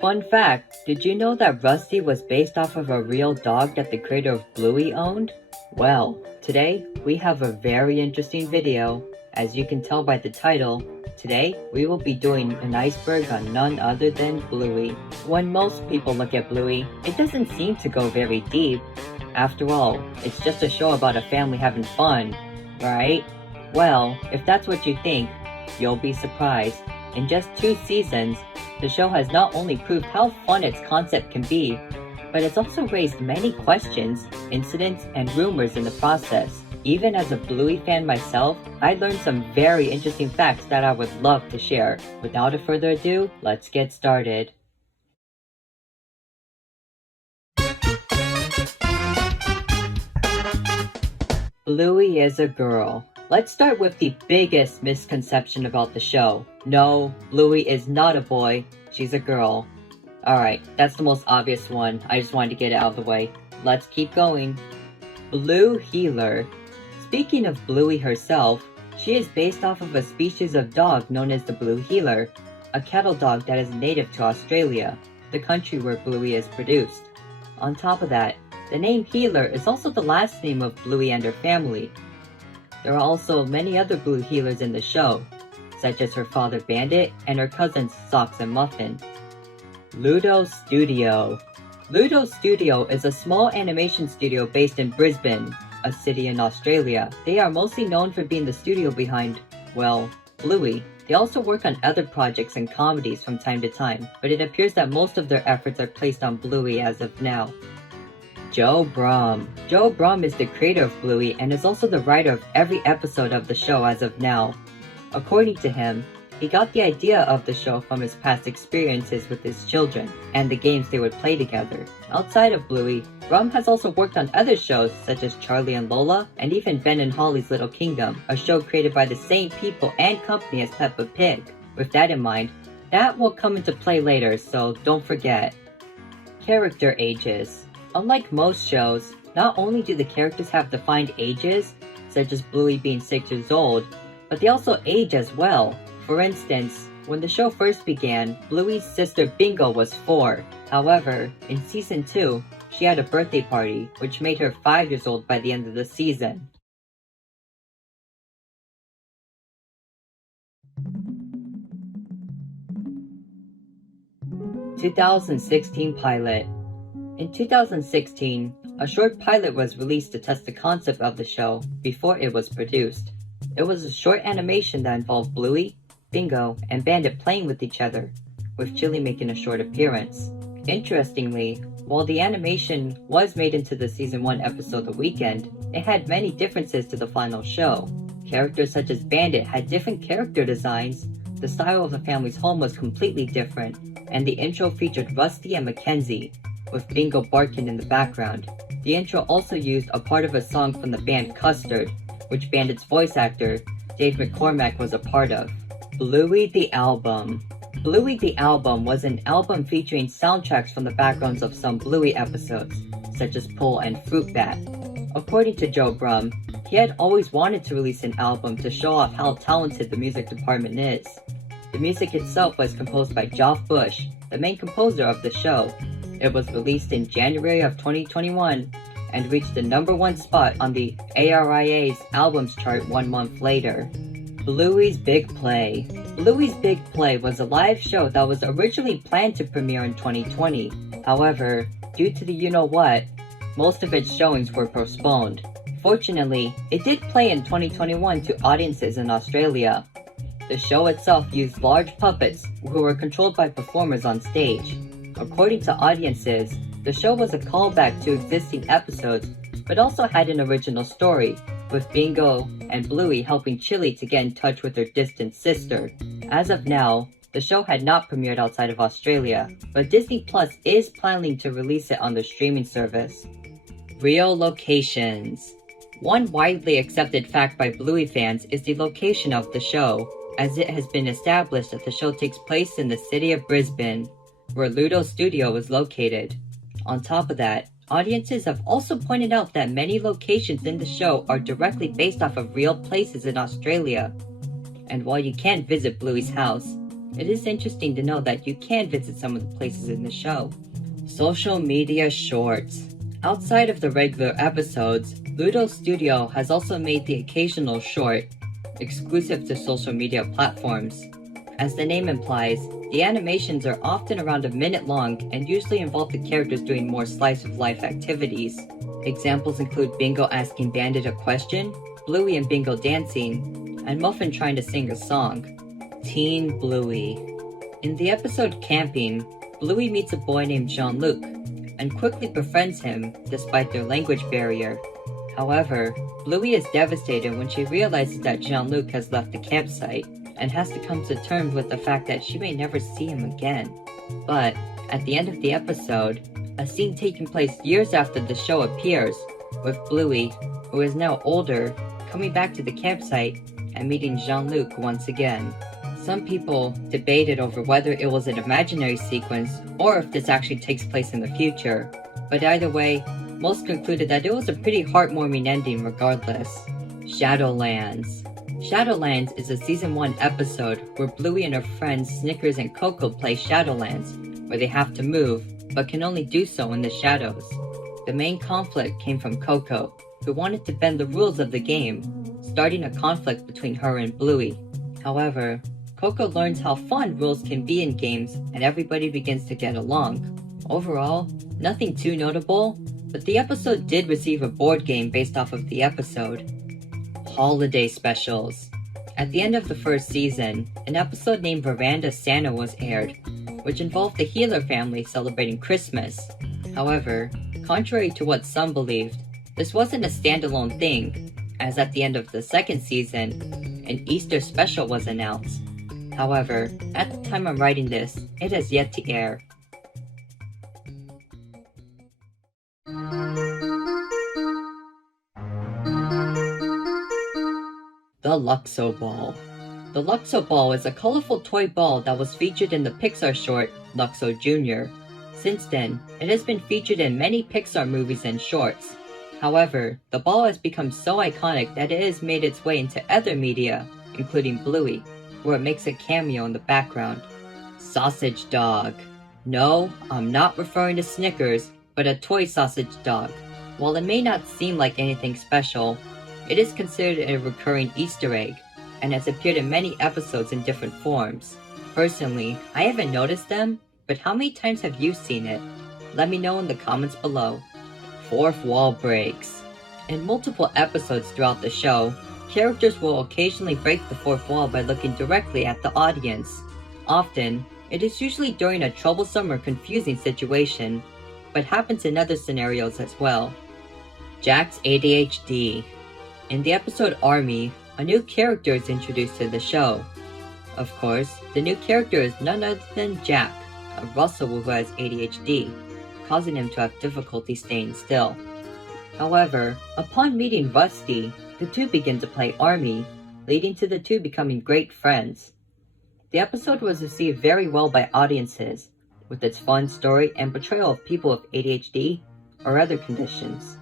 Fun fact, did you know that Rusty was based off of a real dog that the creator of Bluey owned? Well, today we have a very interesting video. As you can tell by the title, today we will be doing an iceberg on none other than Bluey. When most people look at Bluey, it doesn't seem to go very deep. After all, it's just a show about a family having fun, right? Well, if that's what you think, you'll be surprised. In just 2 seasons, the show has not only proved how fun its concept can be, but it's also raised many questions, incidents, and rumors in the process. Even as a Bluey fan myself, I learned some very interesting facts that I would love to share. Without further ado, let's get started. Bluey is a girl. Let's start with the biggest misconception about the show. No, Bluey is not a boy, she's a girl. Alright, that's the most obvious one. I just wanted to get it out of the way. Let's keep going. Blue Heeler. Speaking of Bluey herself, she is based off of a species of dog known as the Blue Heeler, a cattle dog that is native to Australia, the country where Bluey is produced. On top of that, the name Heeler is also the last name of Bluey and her family. There are also many other Blue Heelers in the show, such as her father Bandit and her cousins Socks and Muffin. Ludo Studio. Ludo Studio is a small animation studio based in Brisbane, a city in Australia. They are mostly known for being the studio behind, well, Bluey. They also work on other projects and comedies from time to time, but it appears that most of their efforts are placed on Bluey as of now. Joe Brumm. Joe Brumm is the creator of Bluey and is also the writer of every episode of the show as of now. According to him, he got the idea of the show from his past experiences with his children and the games they would play together. Outside of Bluey, Brumm has also worked on other shows such as Charlie and Lola and even Ben and Holly's Little Kingdom, a show created by the same people and company as Peppa Pig. With that in mind, that will come into play later, so don't forget. Character ages. Unlike most shows, not only do the characters have defined ages, such as Bluey being 6 years old, but they also age as well. For instance, when the show first began, Bluey's sister Bingo was 4. However, in season 2, she had a birthday party, which made her 5 years old by the end of the season. (2016) Pilot. In 2016, a short pilot was released to test the concept of the show before it was produced. It was a short animation that involved Bluey, Bingo, and Bandit playing with each other, with Chili making a short appearance. Interestingly, while the animation was made into the season 1 episode The Weekend, it had many differences to the final show. Characters such as Bandit had different character designs, the style of the family's home was completely different, and the intro featured Rusty and Mackenzie, with Bingo barking in the background. The intro also used a part of a song from the band Custard, which Bandit's voice actor, Dave McCormack, was a part of. Bluey the Album. Bluey the Album was an album featuring soundtracks from the backgrounds of some Bluey episodes, such as Pull and Fruit Bat. According to Joe Brumm, he had always wanted to release an album to show off how talented the music department is. The music itself was composed by Geoff Bush, the main composer of the show. It was released in January of 2021 and reached the #1 spot on the ARIA's albums chart 1 month later. Bluey's Big Play. Bluey's Big Play was a live show that was originally planned to premiere in 2020. However, due to the you-know-what, most of its showings were postponed. Fortunately, it did play in 2021 to audiences in Australia. The show itself used large puppets who were controlled by performers on stage. According to audiences, the show was a callback to existing episodes, but also had an original story, with Bingo and Bluey helping Chili to get in touch with her distant sister. As of now, the show had not premiered outside of Australia, but Disney Plus is planning to release it on their streaming service. Real locations. One widely accepted fact by Bluey fans is the location of the show, as it has been established that the show takes place in the city of Brisbane, where Ludo Studio is located. On top of that, Audiences have also pointed out that many locations in the show are directly based off of real places in Australia. And while you can't visit Bluey's house, it is interesting to know that you can visit some of the places in the show. Social media shorts. Outside of the regular episodes, Ludo Studio has also made the occasional short, exclusive to social media platforms. As the name implies, the animations are often around a minute long and usually involve the characters doing more slice-of-life activities. Examples include Bingo asking Bandit a question, Bluey and Bingo dancing, and Muffin trying to sing a song. Teen Bluey. In the episode Camping, Bluey meets a boy named Jean-Luc and quickly befriends him despite their language barrier. However, Bluey is devastated when she realizes that Jean-Luc has left the campsite and has to come to terms with the fact that she may never see him again. But, at the end of the episode, a scene taking place years after the show appears, with Bluey, who is now older, coming back to the campsite and meeting Jean-Luc once again. Some people debated over whether it was an imaginary sequence or if this actually takes place in the future, but either way, most concluded that it was a pretty heartwarming ending regardless. Shadowlands. Shadowlands is a Season 1 episode where Bluey and her friends Snickers and Coco play Shadowlands, where they have to move, but can only do so in the shadows. The main conflict came from Coco, who wanted to bend the rules of the game, starting a conflict between her and Bluey. However, Coco learns how fun rules can be in games and everybody begins to get along. Overall, nothing too notable, but the episode did receive a board game based off of the episode. Holiday specials. At the end of the first season, an episode named Veranda Santa was aired, which involved the Healer family celebrating Christmas. However, contrary to what some believed, this wasn't a standalone thing, as at the end of the second season, an Easter special was announced. However, at the time I'm writing this, it has yet to air. The Luxo Ball. The Luxo Ball is a colorful toy ball that was featured in the Pixar short Luxo Jr. Since then, it has been featured in many Pixar movies and shorts. However, the ball has become so iconic that it has made its way into other media, including Bluey, where it makes a cameo in the background. Sausage Dog. No, I'm not referring to Snickers, but a toy sausage dog. While it may not seem like anything special, it is considered a recurring Easter egg, and has appeared in many episodes in different forms. Personally, I haven't noticed them, but how many times have you seen it? Let me know in the comments below. Fourth wall breaks. In multiple episodes throughout the show, characters will occasionally break the fourth wall by looking directly at the audience. Often, it is usually during a troublesome or confusing situation, but happens in other scenarios as well. Jack's ADHD. In the episode Army, a new character is introduced to the show. Of course, the new character is none other than Jack, a Russell who has ADHD, causing him to have difficulty staying still. However, upon meeting Rusty, the two begin to play Army, leading to the two becoming great friends. The episode was received very well by audiences, with its fun story and portrayal of people with ADHD or other conditions.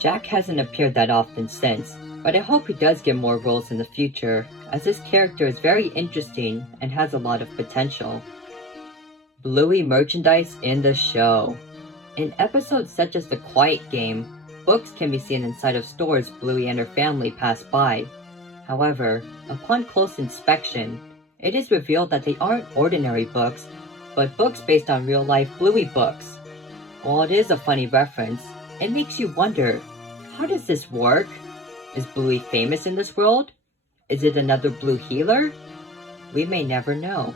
Jack hasn't appeared that often since, but I hope he does get more roles in the future, as this character is very interesting and has a lot of potential. Bluey merchandise in the show. In episodes such as The Quiet Game, books can be seen inside of stores Bluey and her family pass by. However, upon close inspection, it is revealed that they aren't ordinary books, but books based on real-life Bluey books. While it is a funny reference, it makes you wonder, how does this work? Is Bluey famous in this world? Is it another Blue healer? We may never know.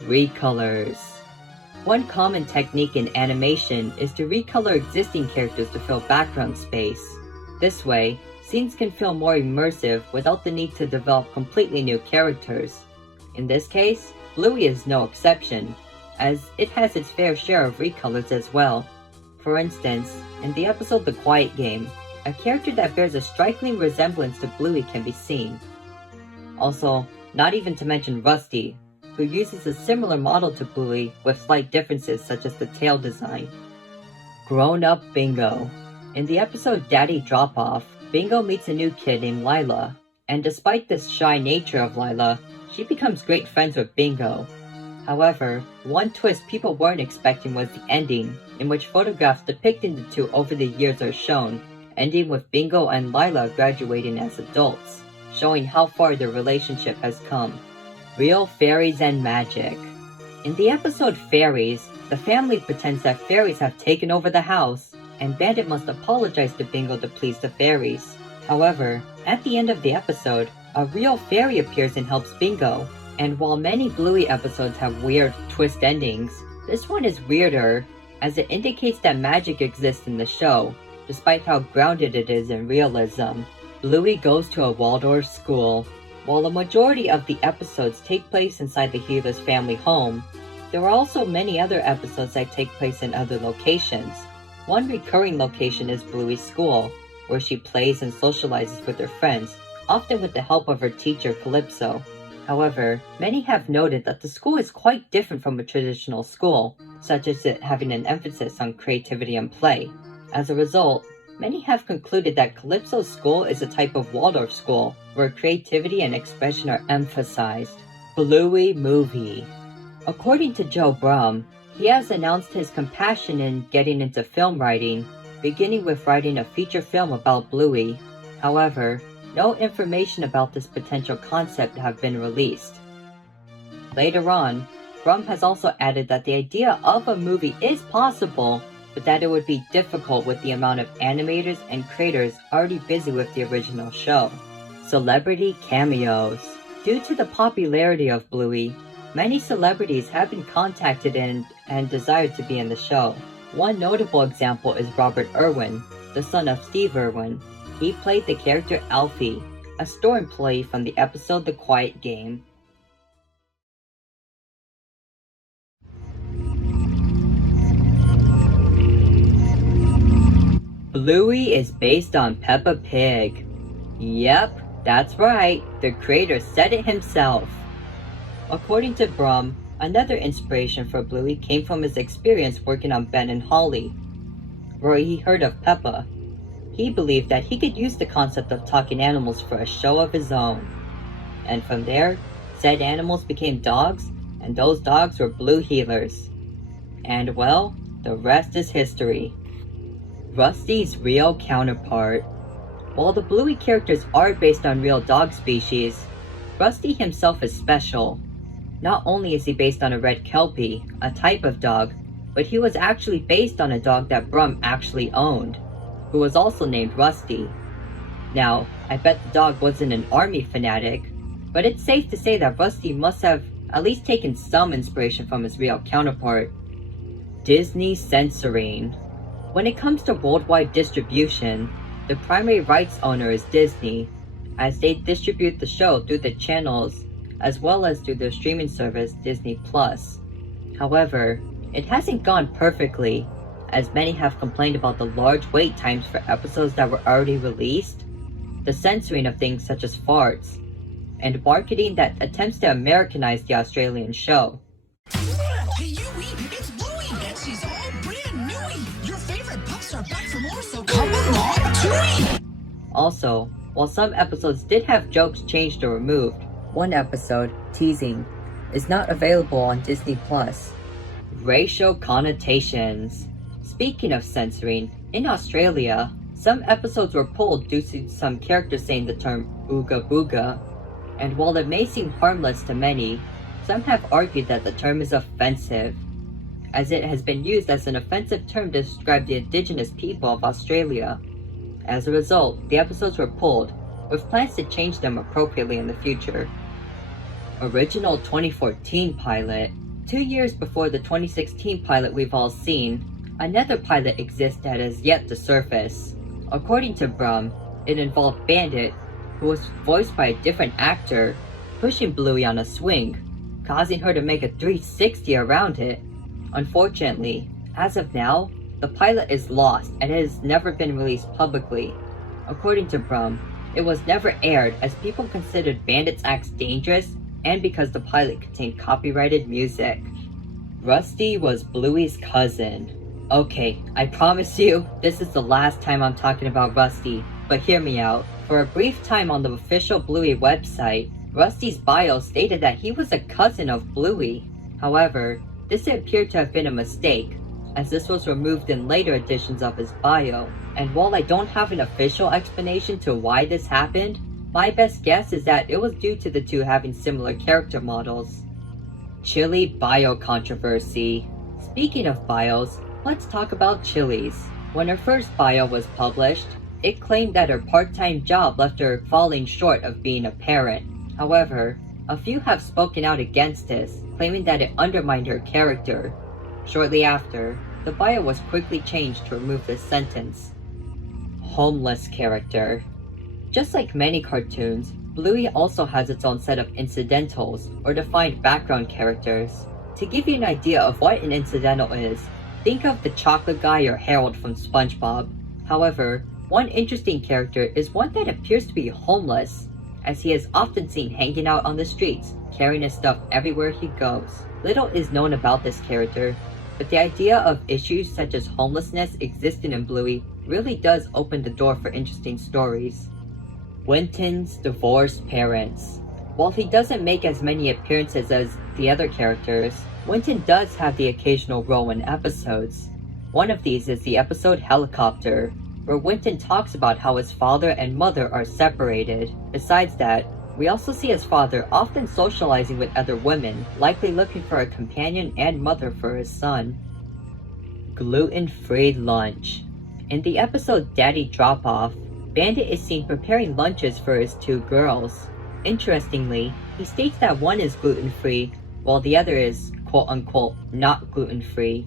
Recolors. One common technique in animation is to recolor existing characters to fill background space. This way, scenes can feel more immersive without the need to develop completely new characters. In this case, Bluey is no exception, as it has its fair share of recolors as well. For instance, in the episode The Quiet Game, a character that bears a striking resemblance to Bluey can be seen. Also, not even to mention Rusty, who uses a similar model to Bluey with slight differences such as the tail design. Grown-up Bingo. In the episode Daddy Drop-Off, Bingo meets a new kid named Lila, and despite the shy nature of Lila, she becomes great friends with Bingo. However, one twist people weren't expecting was the ending, in which photographs depicting the two over the years are shown, ending with Bingo and Lila graduating as adults, showing how far their relationship has come. Real fairies and magic. In the episode Fairies, the family pretends that fairies have taken over the house, and Bandit must apologize to Bingo to please the fairies. However, at the end of the episode, a real fairy appears and helps Bingo, and while many Bluey episodes have weird twist endings, this one is weirder, as it indicates that magic exists in the show, despite how grounded it is in realism. Bluey goes to a Waldorf school. While a majority of the episodes take place inside the healer's family home, there are also many other episodes that take place in other locations. One recurring location is Bluey's school, where she plays and socializes with her friends, often with the help of her teacher Calypso. However, many have noted that the school is quite different from a traditional school, such as it having an emphasis on creativity and play. As a result, many have concluded that Calypso's school is a type of Waldorf school, where creativity and expression are emphasized. Bluey movie. According to Joe Brum, he has announced his compassion in getting into film writing, beginning with writing a feature film about Bluey. However, no information about this potential concept have been released. Later on, Brum has also added that the idea of a movie is possible, but that it would be difficult with the amount of animators and creators already busy with the original show. Celebrity cameos. Due to the popularity of Bluey, many celebrities have been contacted and desired to be in the show. One notable example is Robert Irwin, the son of Steve Irwin. He played the character Alfie, a store employee from the episode The Quiet Game. Bluey is based on Peppa Pig. Yep, that's right, the creator said it himself. According to Brum, another inspiration for Bluey came from his experience working on Ben and Holly, where he heard of Peppa. He believed that he could use the concept of talking animals for a show of his own. And from there, said animals became dogs, and those dogs were Blue healers. And well, the rest is history. Rusty's real counterpart. While the Bluey characters are based on real dog species, Rusty himself is special. Not only is he based on a red Kelpie, a type of dog, but he was actually based on a dog that Brum actually owned, who was also named Rusty. Now, I bet the dog wasn't an army fanatic, but it's safe to say that Rusty must have at least taken some inspiration from his real counterpart. Disney censoring. When it comes to worldwide distribution, the primary rights owner is Disney, as they distribute the show through the channels as well as through their streaming service Disney+. However, it hasn't gone perfectly, as many have complained about the large wait times for episodes that were already released, the censoring of things such as farts, and marketing that attempts to Americanize the Australian show. Hey, it's Bluey, and she's all brand newy. Your favorite pups are back for more, so come along, Chewy! Also, while some episodes did have jokes changed or removed, one episode, Teasing, is not available on Disney+. Racial connotations. Speaking of censoring, in Australia, some episodes were pulled due to some characters saying the term ooga booga, and while it may seem harmless to many, some have argued that the term is offensive, as it has been used as an offensive term to describe the indigenous people of Australia. As a result, the episodes were pulled, with plans to change them appropriately in the future. Original 2014 pilot. 2 years before the 2016 pilot we've all seen, another pilot exists that has yet to surface. According to Brum, it involved Bandit, who was voiced by a different actor, pushing Bluey on a swing, causing her to make a 360 around it. Unfortunately, as of now, the pilot is lost and it has never been released publicly. According to Brum, it was never aired as people considered Bandit's acts dangerous and because the pilot contained copyrighted music. Rusty was Bluey's cousin. Okay, I promise you, this is the last time I'm talking about Rusty, but hear me out. For a brief time on the official Bluey website, Rusty's bio stated that he was a cousin of Bluey. However, this appeared to have been a mistake, as this was removed in later editions of his bio. And while I don't have an official explanation to why this happened, my best guess is that it was due to the two having similar character models. Chili bio controversy. Speaking of bios, let's talk about Chili's. When her first bio was published, it claimed that her part-time job left her falling short of being a parent. However, a few have spoken out against this, claiming that it undermined her character. Shortly after, the bio was quickly changed to remove this sentence. Homeless character. Just like many cartoons, Bluey also has its own set of incidentals, or defined background characters. To give you an idea of what an incidental is, think of the chocolate guy or Harold from SpongeBob. However, one interesting character is one that appears to be homeless, as he is often seen hanging out on the streets, carrying his stuff everywhere he goes. Little is known about this character, but the idea of issues such as homelessness existing in Bluey really does open the door for interesting stories. Winton's divorced parents. While he doesn't make as many appearances as the other characters, Winton does have the occasional role in episodes. One of these is the episode Helicopter, where Winton talks about how his father and mother are separated. Besides that, we also see his father often socializing with other women, likely looking for a companion and mother for his son. Gluten-free lunch. In the episode Daddy Drop-Off, Bandit is seen preparing lunches for his two girls. Interestingly, he states that one is gluten-free, while the other is quote-unquote not gluten-free.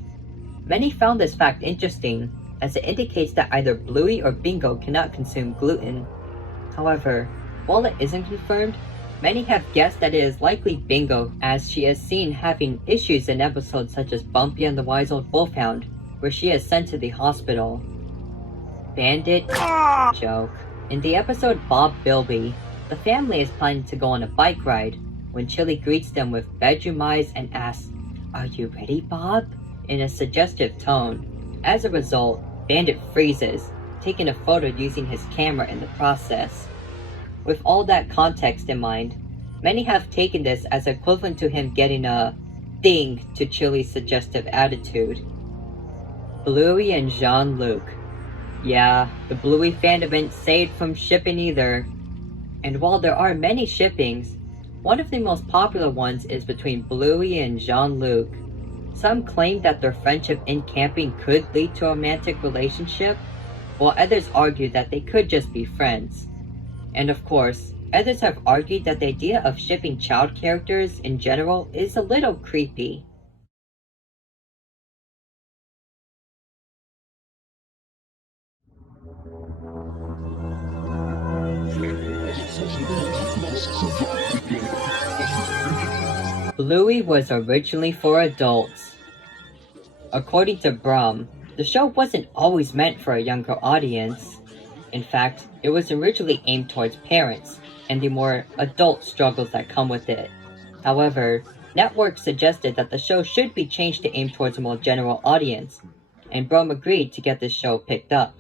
Many found this fact interesting, as it indicates that either Bluey or Bingo cannot consume gluten. However, while it isn't confirmed, many have guessed that it is likely Bingo, as she is seen having issues in episodes such as Bumpy and the Wise Old Wolfhound, where she is sent to the hospital. Bandit joke. In the episode Bob Bilby, the family is planning to go on a bike ride when Chili greets them with bedroom eyes and asks, "Are you ready, Bob?" in a suggestive tone. As a result, Bandit freezes, taking a photo using his camera in the process. With all that context in mind, many have taken this as equivalent to him getting a ding to Chili's suggestive attitude. Bluey and Jean-Luc. Yeah, the Bluey fandom ain't saved from shipping either. And while there are many shippings, one of the most popular ones is between Bluey and Jean-Luc. Some claim that their friendship in camping could lead to a romantic relationship, while others argue that they could just be friends. And of course, others have argued that the idea of shipping child characters in general is a little creepy. Bluey was originally for adults. According to Brum, the show wasn't always meant for a younger audience. In fact, it was originally aimed towards parents and the more adult struggles that come with it. However, networks suggested that the show should be changed to aim towards a more general audience, and Brum agreed to get this show picked up.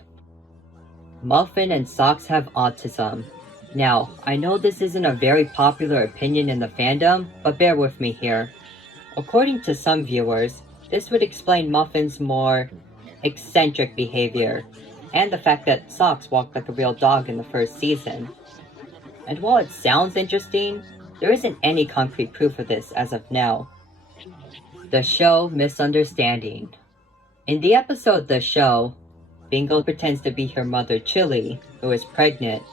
Muffin Socks have autism. Now, I know this isn't a very popular opinion in the fandom, but bear with me here. According to some viewers, this would explain Muffin's more eccentric behavior, and the fact that Socks walked like a real dog in the first season. And while it sounds interesting, there isn't any concrete proof of this as of now. The show Misunderstanding. In the episode The Show, Bingo pretends to be her mother Chili, who is pregnant.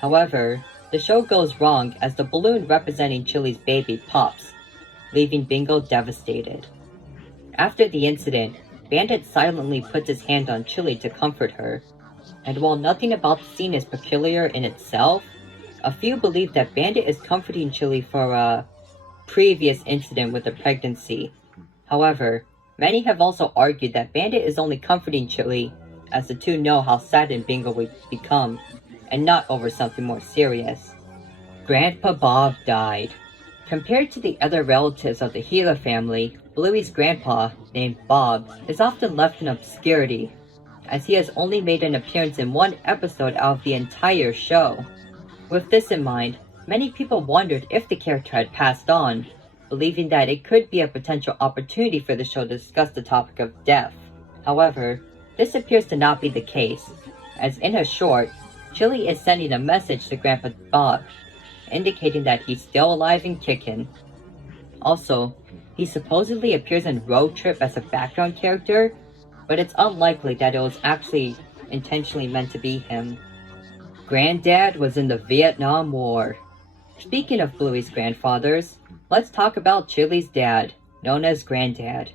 However, the show goes wrong as the balloon representing Chili's baby pops, leaving Bingo devastated. After the incident, Bandit silently puts his hand on Chili to comfort her, and while nothing about the scene is peculiar in itself, a few believe that Bandit is comforting Chili for a previous incident with the pregnancy. However, many have also argued that Bandit is only comforting Chili as the two know how saddened Bingo would become, and not over something more serious. Grandpa Bob died. Compared to the other relatives of the Healer family, Bluey's grandpa, named Bob, is often left in obscurity, as he has only made an appearance in one episode out of the entire show. With this in mind, many people wondered if the character had passed on, believing that it could be a potential opportunity for the show to discuss the topic of death. However, this appears to not be the case, as in a short, Chili is sending a message to Grandpa Bob, indicating that he's still alive and kicking. Also, he supposedly appears in Road Trip as a background character, but it's unlikely that it was actually intentionally meant to be him. Granddad was in the Vietnam War. Speaking of Bluey's grandfathers, let's talk about Chili's dad, known as Granddad.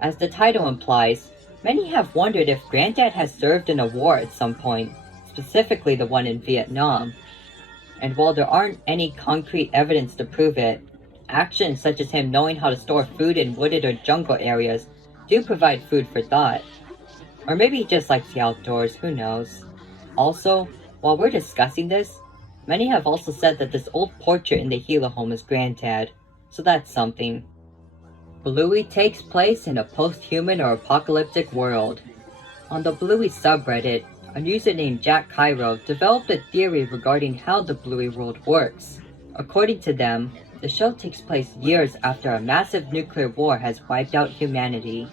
As the title implies, many have wondered if Granddad has served in a war at some point, specifically the one in Vietnam. And while there aren't any concrete evidence to prove it, actions such as him knowing how to store food in wooded or jungle areas do provide food for thought. Or maybe he just likes the outdoors, who knows. Also, while we're discussing this, many have also said that this old portrait in the Gila home is Granddad, so that's something. Bluey takes place in a post-human or apocalyptic world. On the Bluey subreddit, a user named Jack Cairo developed a theory regarding how the Bluey world works. According to them, the show takes place years after a massive nuclear war has wiped out humanity.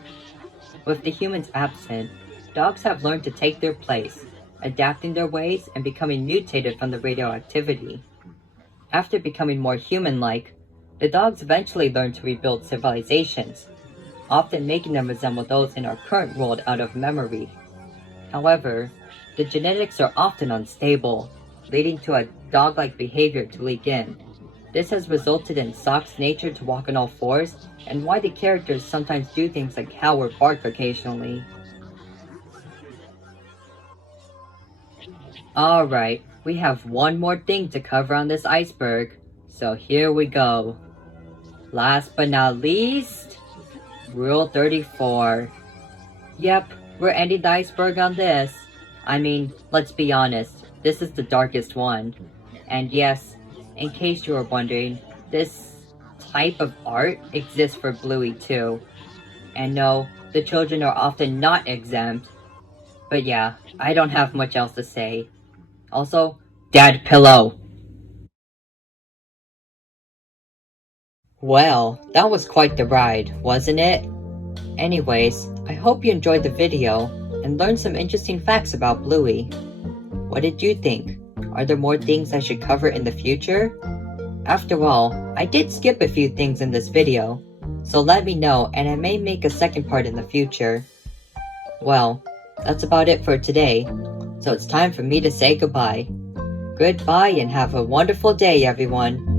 With the humans absent, dogs have learned to take their place, adapting their ways and becoming mutated from the radioactivity. After becoming more human-like, the dogs eventually learn to rebuild civilizations, often making them resemble those in our current world out of memory. However, the genetics are often unstable, leading to a dog-like behavior to leak in. This has resulted in Sock's nature to walk on all fours, and why the characters sometimes do things like howl or bark occasionally. Alright, we have one more thing to cover on this iceberg, so here we go. Last but not least, Rule 34. Yep, we're ending the iceberg on this. I mean, let's be honest, this is the darkest one. And yes, in case you were wondering, this type of art exists for Bluey too. And no, the children are often not exempt. But yeah, I don't have much else to say. Also, Dad Pillow. Well, that was quite the ride, wasn't it? Anyways, I hope you enjoyed the video and learned some interesting facts about Bluey. What did you think? Are there more things I should cover in the future? After all, I did skip a few things in this video, so let me know and I may make a second part in the future. Well, that's about it for today, so it's time for me to say goodbye. Goodbye and have a wonderful day, everyone.